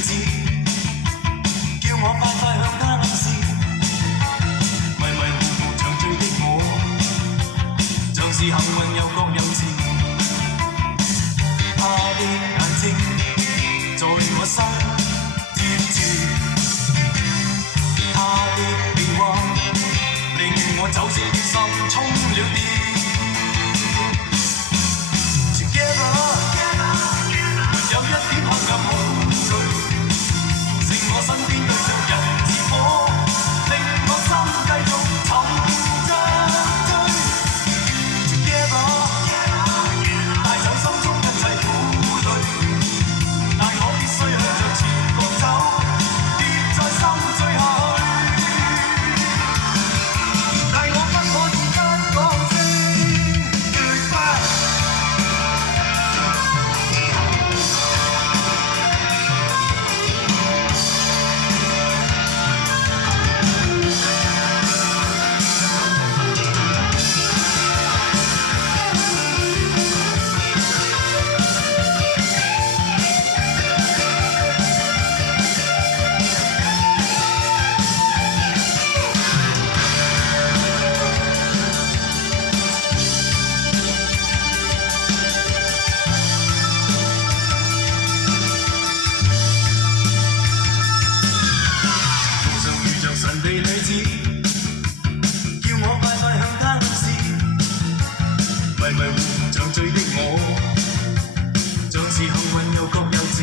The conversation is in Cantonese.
子，叫我快快向她暗示。迷迷糊糊长醉的我，像是幸运又各有志。她的眼睛在我身貼住，她的變幻令我走線的心衝了電。有一點黑暗夢裏，剩我身邊對着人似火，令我心繼續沉着追。Together， 帶走心中一切苦淚，但我必須向着前路走，別再心醉下去。但我不可以不講聲 goodbye。神秘女子，叫我快快向她暗示。迷迷糊糊長醉的我，像是幸運又各有志。